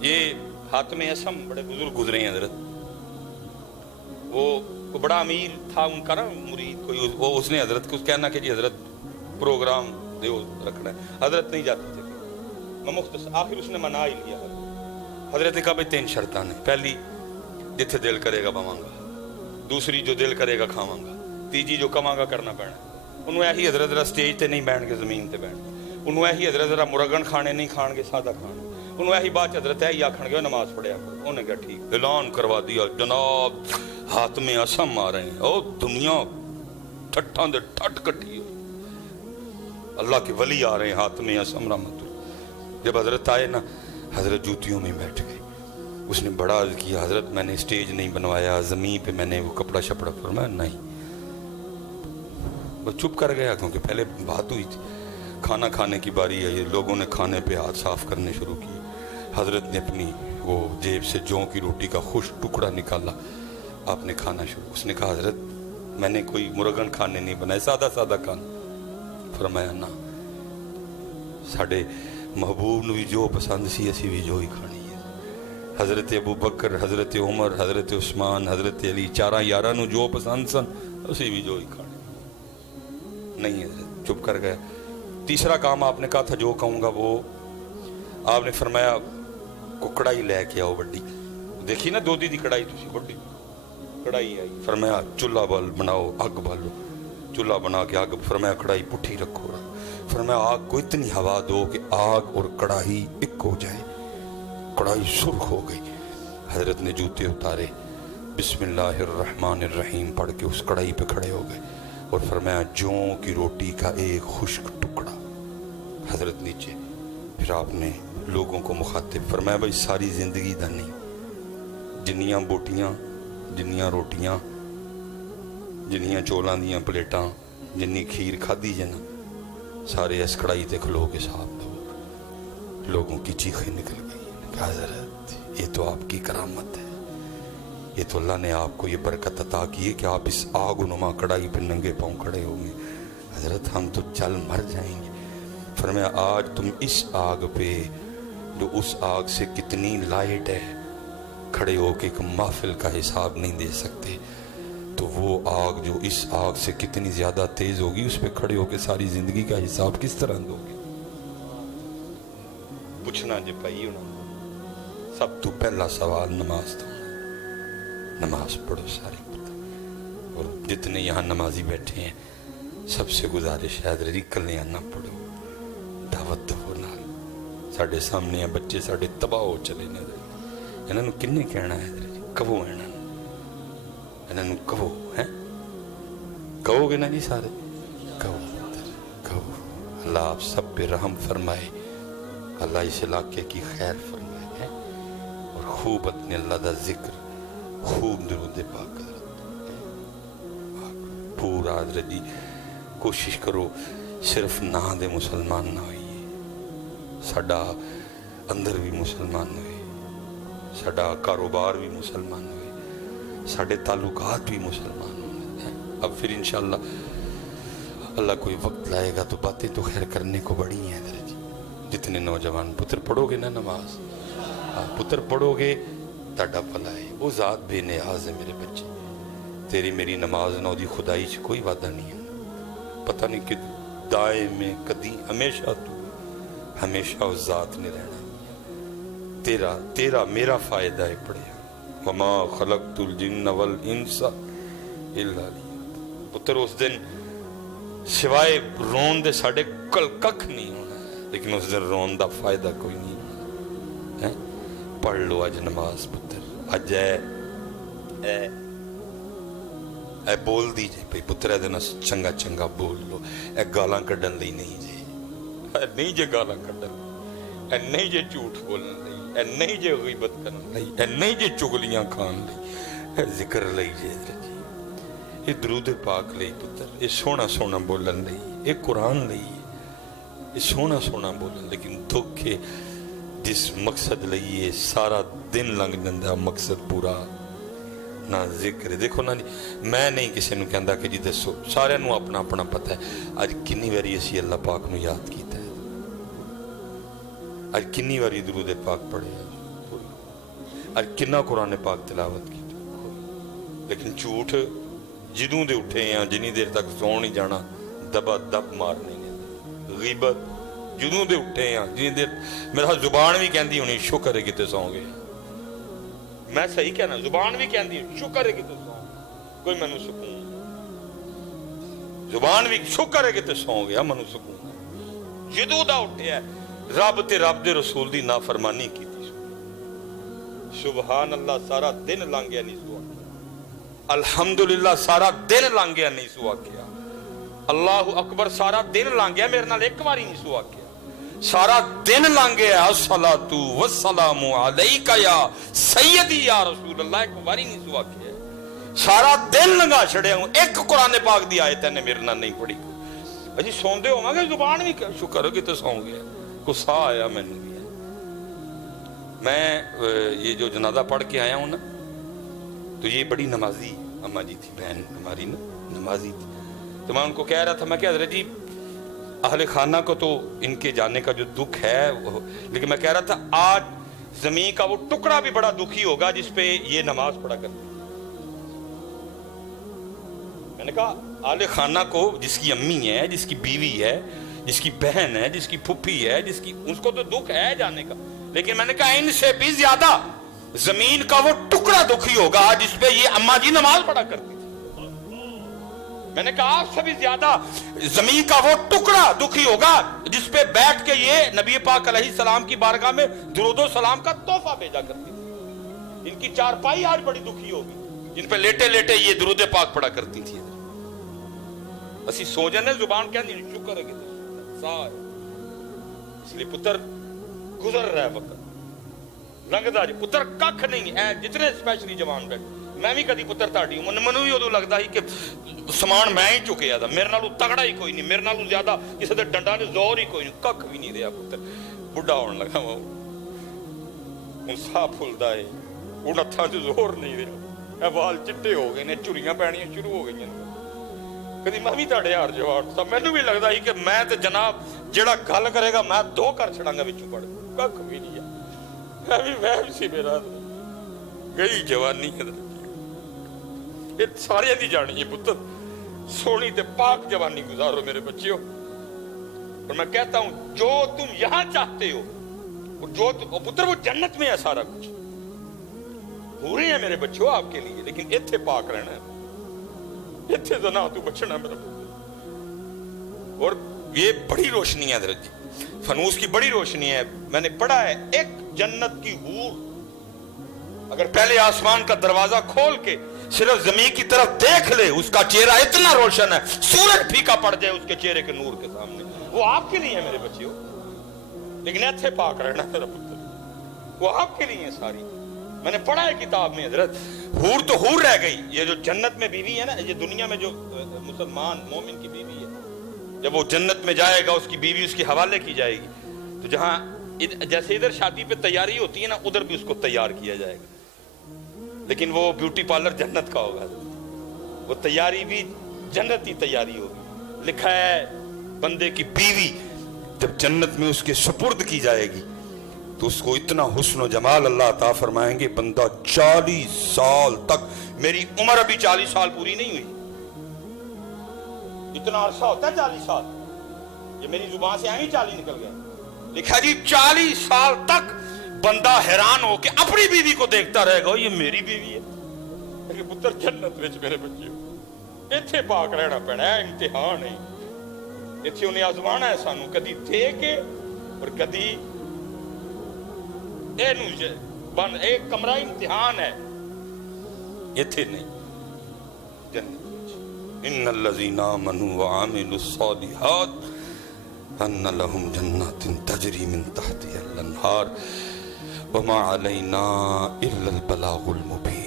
یہ حاتم اسم بڑے بزرگ گزرے ہیں حضرت، وہ بڑا امیر تھا ان کا نا مرید کوئی، وہ اس نے حضرت کو کہنا کہ جی حضرت پروگرام دیو رکھنا ہے، حضرت نہیں جاتے تھے، میں مختصر آخر اس نے منا ہی لیا۔ حضرت نے کہا بھائی 3 شرطاں نے، پہلی جتھے دل کرے گا بواں گا، دوسری جو دل کرے گا کھاواں گا، تیجی جو کماں گا کرنا پینا۔ انہوں ایہی حضرت ذرا سٹیج تے نہیں بیٹھ کے زمین تے بیٹھ، انہوں ایہی حضرت ذرا مرغن کھانے نہیں کھان گے، سادہ کھان، انہوں ایہی بات حضرت ایہی آکھن گے نماز پڑھیا کرو۔ انہوں نے کہا ٹھیک، اعلان کروا دیا جناب حاتم اسم آ رہے ہیں، او دنیا ٹھٹاں دے ٹھٹ کٹھی ہوئی، اللہ کے ولی آ رہے ہیں حاتم اسم رحمت اللہ۔ جب حضرت آئے نا، حضرت جوتیوں میں بیٹھ گئے، اس نے بڑا عرض کیا حضرت میں نے اسٹیج نہیں بنوایا، زمین پہ میں نے وہ کپڑا شپڑا، فرمایا نہیں، وہ چپ کر گیا کیونکہ پہلے بات ہوئی تھی، کھانا کھانے کی باری ہے، یہ لوگوں نے کھانے پہ ہاتھ صاف کرنے شروع کیے، حضرت نے اپنی وہ جیب سے جوں کی روٹی کا خوش ٹکڑا نکالا، آپ نے کھانا شروع، اس نے کہا حضرت میں نے کوئی مرغن کھانے نہیں بنائے، سادہ سادہ کھانا، فرمایا نہ، ساڑھے محبوب نے بھی جو پسند سی اسی بھی جو ہی کھانی ہے، حضرت ابو بکر، حضرت عمر، حضرت عثمان، حضرت علی، 4 یاراں نو جو پسند سن اسی بھی جو ہی کھانی نہیں۔ حضرت چپ کر گئے۔ تیسرا کام آپ نے کہا تھا جو کہوں گا وہ، آپ نے فرمایا کو کڑائی لے کے آؤ بڑی، دیکھی نا دودھی دی کڑائی تسی بڑی کڑائی آئی، فرمایا چولہا بال بناؤ، آگ بالو، چولہا بنا کے آگ، فرمایا کڑائی پٹھی رکھو، فرمایا آگ کو اتنی ہوا دو کہ آگ اور کڑاہی ایک ہو جائے، کڑائی سرخ ہو گئی، حضرت نے جوتے اتارے، بسم اللہ الرحمن الرحیم پڑھ کے اس کڑائی پہ کھڑے ہو گئے اور فرمایا جوں کی روٹی کا ایک خشک ٹکڑا، حضرت نیچے، پھر آپ نے لوگوں کو مخاطب فرمایا بھائی ساری زندگی دا نہیں، جنیاں بوٹیاں، جنیاں روٹیاں، جنیاں چولاں دیاں پلیٹاں، جنی کھیر کھادی جنا، سارے اس کڑائی تے کھلو کے صاحب دو۔ لوگوں کی چیخیں نکل گئی کہ حضرت یہ تو آپ کی کرامت ہے، یہ تو اللہ نے آپ کو یہ برکت عطا کی ہے کہ آپ اس آگ و نما کڑائی پہ ننگے پاؤں کھڑے ہوں گے، حضرت ہم تو جل مر جائیں گے۔ فرمایا آج تم اس آگ پہ جو اس آگ سے کتنی لائٹ ہے کھڑے ہو کے ایک محفل کا حساب نہیں دے سکتے، تو وہ آگ جو اس آگ سے کتنی زیادہ تیز ہوگی اس پہ کھڑے ہو کے ساری زندگی کا حساب کس طرح دو گے؟ پوچھنا جے پائی ہونا، سب تو پہلا سوال نماز تو، نماز پڑھو سارے پتہ، اور جتنے یہاں نمازی بیٹھے ہیں سب سے گزارش ہے حضرت کلیاں نہ پڑھو، دعوت دو نال، ساڑھے سامنے ہیں بچے ساڑھے تباہ ہو چلے نے، انہوں نے کنے کہنا ہے حضرت کبھو انہوں نے کہو ہیں کہو گے نا جی سارے کہو کہو، اللہ آپ سب پہ رحم فرمائے، اللہ اس علاقے کی خیر فرمائے ہیں، اور خوب اپنے اللہ دا ذکر، خوب درود پاک حضرت پورا حضرت جی کوشش کرو صرف نہ دے مسلمان نہ ہوئیے، ساڑا اندر بھی مسلمان ہوئے، ساڑا کاروبار بھی مسلمان ہوئے، ساڑے تعلقات بھی مسلمان ہوئے۔ اب پھر انشاءاللہ اللہ کوئی وقت لائے گا تو باتیں تو خیر کرنے کو بڑی ہیں حضرت جی، جتنے نوجوان پتر پڑھو گے نا نماز، پتر پڑھو گے تاڑا پلا ہے، وہ ذات بے نیاز ہے میرے بچے، تیری میری نماز نہ دی خدائی سے کوئی وعدہ نہیں ہے، پتہ نہیں کہ دائیں میں کدی ہمیشہ تو ہمیشہ اس ذات نے رہنا، تیرا میرا فائدہ ہے پڑھیا، وما خلقت الجن والانس الا لیعبدون، پتر اس دن سوائے رون دے ساڑھے کل ککھ نہیں ہونا، لیکن اس دن رون دا فائدہ کوئی نہیں ہونا، پڑھ لو آج نماز پتر، آج اے بول دیجئے پئی پتر اے دن چنگا چنگا بول لو، اے گالاں کڈن لئی نہیں جے، اے نہیں جے گالاں کڈن، اے نہیں جے جھوٹ بولن لئی، اے نہیں جے غیبت کرن لئی، اے نہیں جے چگلیاں کھان لئی، اے ذکر لئی جے حضرت جی، اے درود پاک لئی پتر، اے سونا سونا بولن لئی، اے قرآن لئی، اے سونا سونا بولن، لیکن دکھ ہے جس مقصد لئیے سارا دن لنگ جندہ مقصد پورا نہ ذکر ہے۔ دیکھو نا میں نہیں کسی نے کہندا کہ جی دسو، سارے نو اپنا اپنا پتہ ہے، آج کنی واری اسی اللہ پاک نو یاد کیتا ہے، آج کنی واری درود پاک پڑھے ہیں، اج کنا قرآن پاک تلاوت کی، لیکن جھوٹ جدوں دے اٹھے ہیں جنی دیر تک سو نہیں جانا دبا دب مارنے نے، غیبت جدوں دے اٹھے ہیں جنی دیر میرا زبان بھی کہندی ہونی شکر ہے کتے سو گے، میں صحیح کہنا زبان بھی کہندی شکر ہے کتے سو کوئی مینوں سکون، زبان بھی شکر ہے کتے سو گیا مینوں سکون، جدوں دا اٹھیا ہے رب تے رب دے رسول دی نافرمانی کی، سبحان اللہ سارا دن لنگ گیا نہیں سوا کیا، الحمدللہ سارا دن لنگ گیا نہیں سوا کیا، اللہ اکبر سارا دن لنگ گیا میرے نال ایک باری نہیں سوا کیا، سارا دن لنگ گیا الصلاۃ والسلام علیک یا سیدی یا رسول اللہ ایک باری نہیں سوا کیا، سارا دن لنگا چھڑیا ہوں ایک قرآن پاک دی آیت نے میرے نال نہیں پڑھی، اجی سوندے ہوواں گے زبان بھی شکر ہو کہ تو سو گیا، کو سا آیا مینوں بھی، میں یہ جو جنازہ پڑھ کے آیا ہوں نا تو یہ بڑی نمازی اماں جی تھی، بہن ہماری نا نمازی تھی، تو میں ان کو کہہ رہا تھا میں کہ حضرت جی اہل خانہ کو تو ان کے جانے کا جو دکھ ہے لیکن میں کہہ رہا تھا آج زمین کا وہ ٹکڑا بھی بڑا دکھی ہوگا جس پہ یہ نماز پڑھا کرتے، میں نے کہا اہل خانہ کو جس کی امی ہے، جس کی بیوی ہے، جس کی بہن ہے، جس کی پھپھی ہے، جس کی اس کو تو دکھ ہے جانے کا، لیکن میں نے کہا ان سے بھی زیادہ زمین کا وہ ٹکڑا دکھی ہوگا جس پہ یہ اماں جی نماز پڑھا کرتی تھی، میں نے کہا آپ سے بھی زیادہ زمین کا وہ ٹکڑا دکھی ہوگا جس پہ بیٹھ کے یہ نبی پاک علیہ السلام کی بارگاہ میں درود و سلام کا تحفہ بھیجا کرتی تھی، ان کی چارپائی آج بڑی دکھی ہوگی جن پہ لیٹے لیٹے یہ درود پاک پڑھا کرتی تھی، اسی سو جانے زبان کیا نہیں شکر ہے کہ اس لیے پتر گزر رہا ہے وقت لنگدا جی پتر ککھ نہیں ہے جتنے اسپیشلی جوان بیٹھے میں بھی کدی پتر تاڑی ہوں منوں بھی ادو لگتا ہی کہ سامان میں ہی چکیا تھا میرے نالوں تگڑا ہی کوئی نہیں میرے نالوں زیادہ کسی دے ڈنڈا نے زور ہی کوئی نہیں ککھ بھی نہیں رہا پتر بڑھا ہونے لگا وہ ہوں ساہ پھلدا ہے ہوں ہتھاں چ زور نہیں رہا اے وال چٹے ہو گئے نے چڑیاں پینیاں شروع ہو گئی کدی میں بھی تاڑے یار جواب تھا مینوں بھی لگتا ہی کہ میں تے جناب جڑا گل کرے گا میں دو کر چھڑاں گا وچوں پڑھ ککھ بھی نہیں میں بھی وہم سی میرا گئی جوانی یہ سارے دی جانی ہے پتر سونی تے پاک جوانی گزارو میرے بچیوں اور میں کہتا ہوں جو تم یہاں چاہتے ہو جو پتر وہ جنت میں ہے سارا کچھ پورے ہیں میرے بچوں آپ کے لیے لیکن ایتھے پاک رہنا ہے ایتھے زنا تو بچنا میرا پتر اور یہ بڑی روشنی ہے حضرت جی فنوس کی بڑی روشنی ہے میں نے پڑھا ہے ایک جنت کی حور اگر پہلے آسمان کا دروازہ کھول کے صرف زمین کی طرف دیکھ لے اس کا چہرہ اتنا روشن ہے سورج پھیکا پڑ جائے اس کے چہرے کے نور کے سامنے وہ آپ کے لیے ہے میرے بچیوں لیکن ایتھے پاک رہنا میرا پتر وہ آپ کے لیے ہے ساری میں نے پڑھا ہے کتاب میں حضرت حور تو حور رہ گئی یہ جو جنت میں بیوی ہے نا یہ دنیا میں جو مسلمان مومن کی بیوی ہے جب وہ جنت میں جائے گا اس کی بیوی اس کے حوالے کی جائے گی تو جہاں جیسے ادھر شادی پہ تیاری ہوتی ہے نا ادھر بھی اس کو تیار کیا جائے گا لیکن وہ بیوٹی پارلر جنت کا ہوگا وہ تیاری بھی جنتی تیاری ہوگی لکھا ہے بندے کی بیوی جب جنت میں اس کے سپرد کی جائے گی تو اس کو اتنا حسن و جمال اللہ عطا فرمائیں گے بندہ 40 سال تک میری عمر ابھی 40 سال پوری نہیں ہوئی اتنا عرصہ ہوتا ہے 40 سال یہ میری زبان سے آئیں 40 نکل گیا لکھا جی 40 سال تک بندہ حیران ہو کہ اپنی بیوی کو دیکھتا رہے گا یہ میری بیوی ہے لیکن پتر جنت وچ میرے بچے ایتھے پاک رہنا پینا ہے امتحان ہے ایتھے انہیں آزمانا ہے سانو کدی دے کے اور کدی بن ایک کمرہ امتحان ہے ایتھے نہیں جنت ان الذين آمنوا وعملوا الصالحات ان لهم جنات تجري من تحتها الانهار وما علينا الا البلاغ المبين